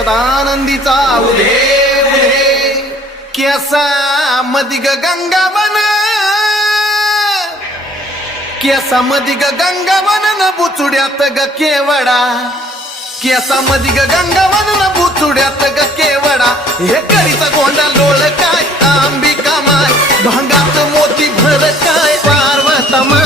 सदानंदीचा उदे उदे केसा मदिग गंगावन केसा मदिग गंगावन न बुचुड्यात ग केवडा केसा मदिग गंगावन न बुचुड्यात ग केवडा हे करीचा गोंडा लोळ काय अंबिका माय भांगात मोती भर काय पार्वता माय